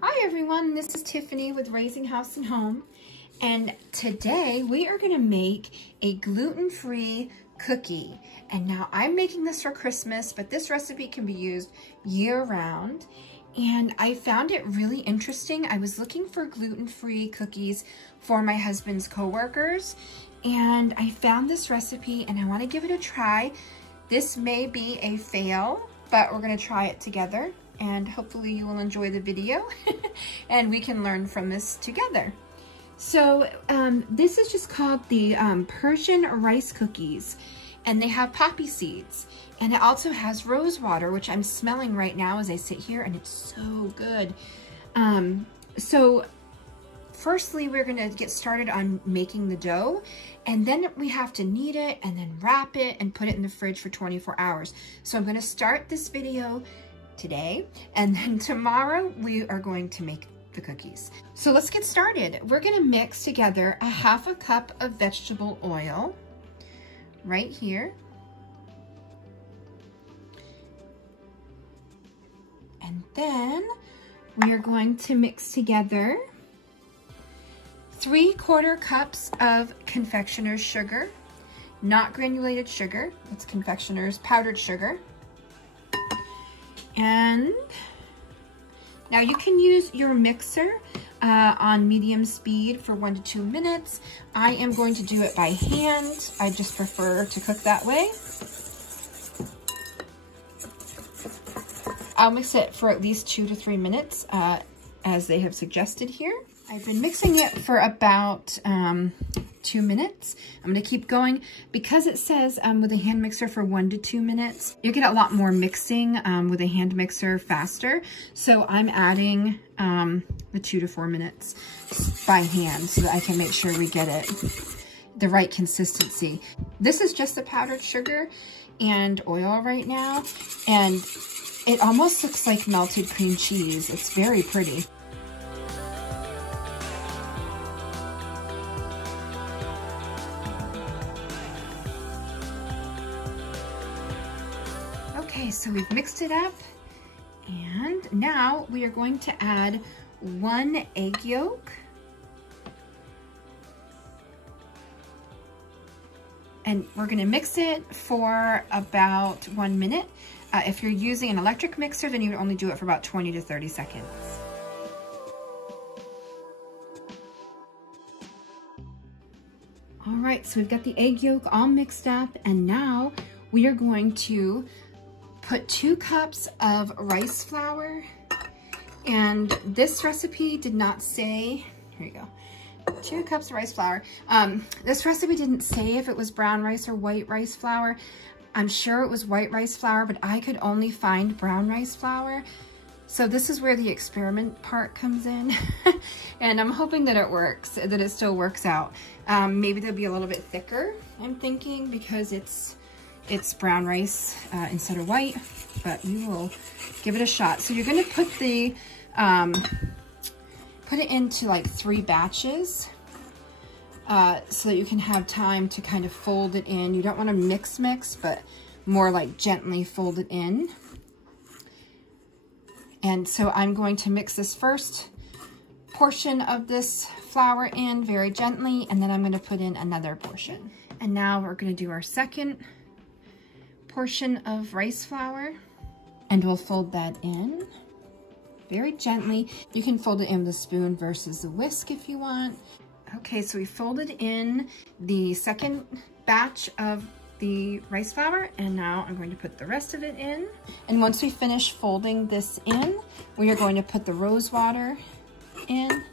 Hi everyone, this is Tiffany with Raising House and Home, and today we are going to make a gluten-free cookie. And now I'm making this for Christmas, but this recipe can be used year-round, and I found it really interesting. I was looking for gluten-free cookies for my husband's coworkers, and I found this recipe and I want to give it a try. This may be a fail, but we're going to try it together. And hopefully you will enjoy the video and we can learn from this together. So this is just called the Persian rice cookies, and they have poppy seeds, and it also has rose water, which I'm smelling right now as I sit here, and it's so good. So firstly, we're gonna get started on making the dough, and then we have to knead it and then wrap it and put it in the fridge for 24 hours. So I'm gonna start this video today, and then tomorrow we are going to make the cookies. So let's get started. We're gonna mix together a half a cup of vegetable oil right here. And then we are going to mix together 3/4 cups of confectioner's sugar, not granulated sugar, it's confectioner's powdered sugar. And now you can use your mixer on medium speed for 1 to 2 minutes. I am going to do it by hand. I just prefer to cook that way. I'll mix it for at least 2 to 3 minutes as they have suggested here. I've been mixing it for about 2 minutes. I'm gonna keep going. Because it says with a hand mixer for 1 to 2 minutes, you get a lot more mixing with a hand mixer faster. So I'm adding the 2 to 4 minutes by hand so that I can make sure we get it the right consistency. This is just the powdered sugar and oil right now, and it almost looks like melted cream cheese. It's very pretty. Okay, so we've mixed it up, and now we are going to add 1 egg yolk. And we're gonna mix it for about 1 minute. If you're using an electric mixer, then you would only do it for about 20 to 30 seconds. All right, so we've got the egg yolk all mixed up, and now we are going to put 2 cups of rice flour, and this recipe did not say, here you go, 2 cups of rice flour. This recipe didn't say if it was brown rice or white rice flour. I'm sure it was white rice flour, but I could only find brown rice flour. So this is where the experiment part comes in. And I'm hoping that it works, that it still works out. Maybe they'll be a little bit thicker, I'm thinking, because it's brown rice instead of white, but we will give it a shot. So you're gonna put the, put it into like 3 batches so that you can have time to kind of fold it in. You don't wanna mix, but more like gently fold it in. And so I'm going to mix this first portion of this flour in very gently, and then I'm gonna put in another portion. And now we're gonna do our second portion of rice flour, and we'll fold that in very gently. You can fold it in with a spoon versus a whisk if you want. Okay, so we folded in the second batch of the rice flour, and now I'm going to put the rest of it in. And once we finish folding this in, we are going to put the rose water in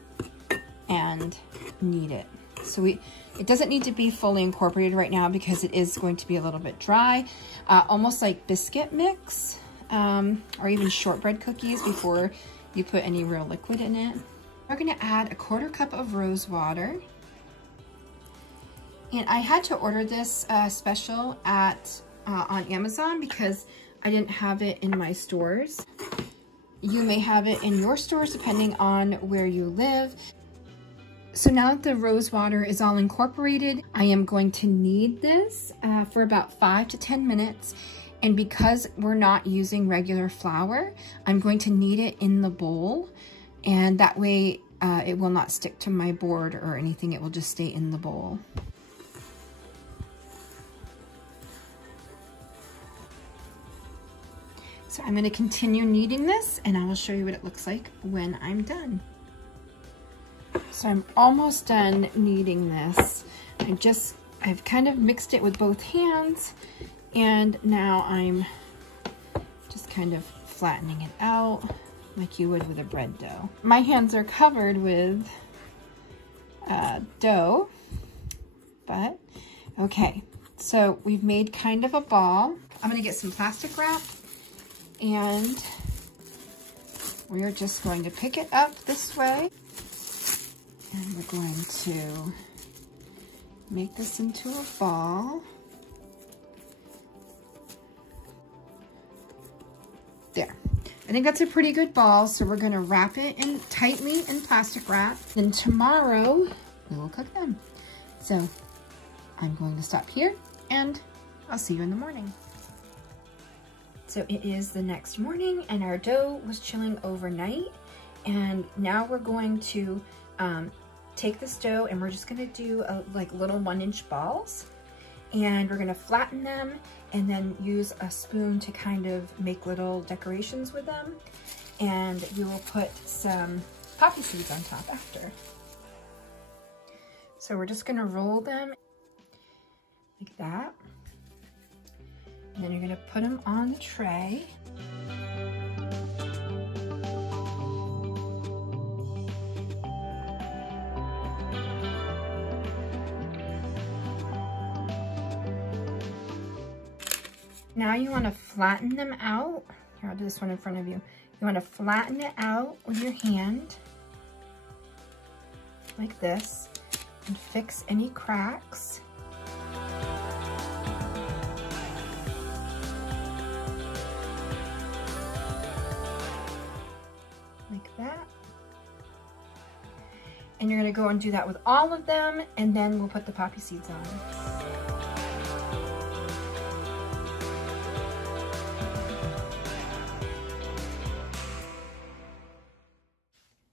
and knead it. So it doesn't need to be fully incorporated right now because it is going to be a little bit dry, almost like biscuit mix or even shortbread cookies before you put any real liquid in it. We're gonna add 1/4 cup of rose water. And I had to order this special on Amazon because I didn't have it in my stores. You may have it in your stores depending on where you live. So now that the rose water is all incorporated, I am going to knead this for about 5 to 10 minutes. And because we're not using regular flour, I'm going to knead it in the bowl. and that way it will not stick to my board or anything. It will just stay in the bowl. So I'm going to continue kneading this, and I will show you what it looks like when I'm done. So I'm almost done kneading this. I've kind of mixed it with both hands, and now I'm just kind of flattening it out like you would with a bread dough. My hands are covered with dough, but okay. So we've made kind of a ball. I'm gonna get some plastic wrap, and we're just going to pick it up this way, and we're going to make this into a ball. There. I think that's a pretty good ball, so we're gonna wrap it in tightly in plastic wrap. And tomorrow, we will cook them. So I'm going to stop here, and I'll see you in the morning. So it is the next morning, and our dough was chilling overnight. And now we're going to take this dough, and we're just gonna do like little 1-inch balls. And we're gonna flatten them and then use a spoon to kind of make little decorations with them. And we will put some poppy seeds on top after. So we're just gonna roll them like that. And then you're gonna put them on the tray. Now you want to flatten them out. Here, I'll do this one in front of you. You want to flatten it out with your hand, like this, and fix any cracks. Like that. And you're going to go and do that with all of them, and then we'll put the poppy seeds on.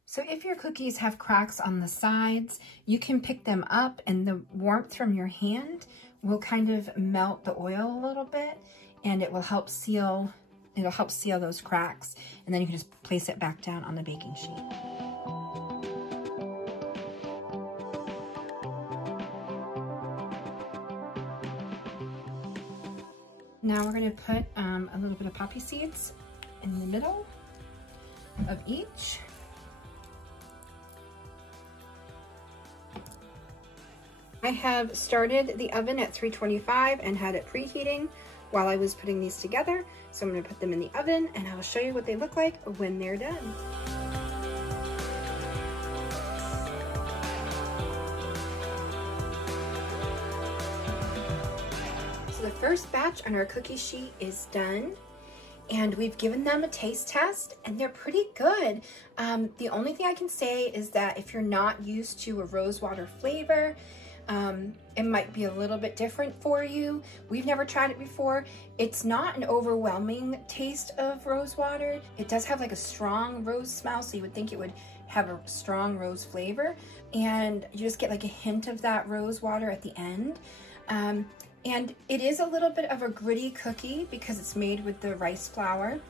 So if your cookies have cracks on the sides, you can pick them up, and the warmth from your hand will kind of melt the oil a little bit, and it will help seal, those cracks. And then you can just place it back down on the baking sheet. Now we're going to put a little bit of poppy seeds in the middle of each. I have started the oven at 325 and had it preheating while I was putting these together. So I'm going to put them in the oven, and I will show you what they look like when they're done. So the first batch on our cookie sheet is done, and we've given them a taste test, and they're pretty good. The only thing I can say is that if you're not used to a rosewater flavor, it might be a little bit different for you. We've never tried it before. It's not an overwhelming taste of rose water. It does have like a strong rose smell, so you would think it would have a strong rose flavor, and you just get like a hint of that rose water at the end. And it is a little bit of a gritty cookie because it's made with the rice flour,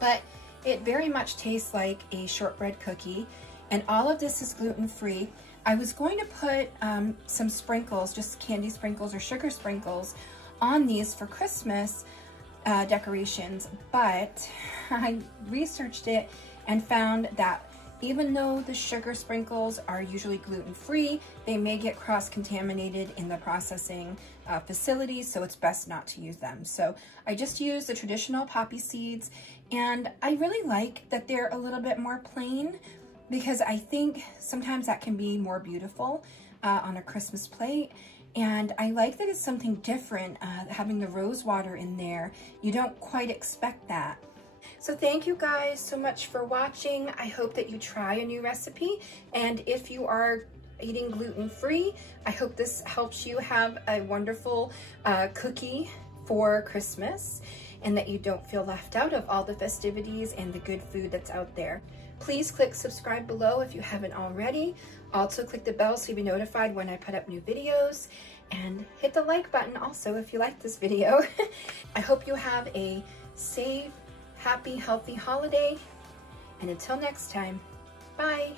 but it very much tastes like a shortbread cookie, and all of this is gluten-free. I was going to put some sprinkles, just candy sprinkles or sugar sprinkles, on these for Christmas decorations, but I researched it and found that even though the sugar sprinkles are usually gluten-free, they may get cross-contaminated in the processing facilities, so it's best not to use them. So I just use the traditional poppy seeds, and I really like that they're a little bit more plain, because I think sometimes that can be more beautiful on a Christmas plate. And I like that it's something different, having the rose water in there. You don't quite expect that. So thank you guys so much for watching. I hope that you try a new recipe. And if you are eating gluten-free, I hope this helps you have a wonderful cookie for Christmas, and that you don't feel left out of all the festivities and the good food that's out there. Please click subscribe below if you haven't already. Also click the bell so you'll be notified when I put up new videos, and hit the like button also if you like this video. I hope you have a safe, happy, healthy holiday, and until next time, bye.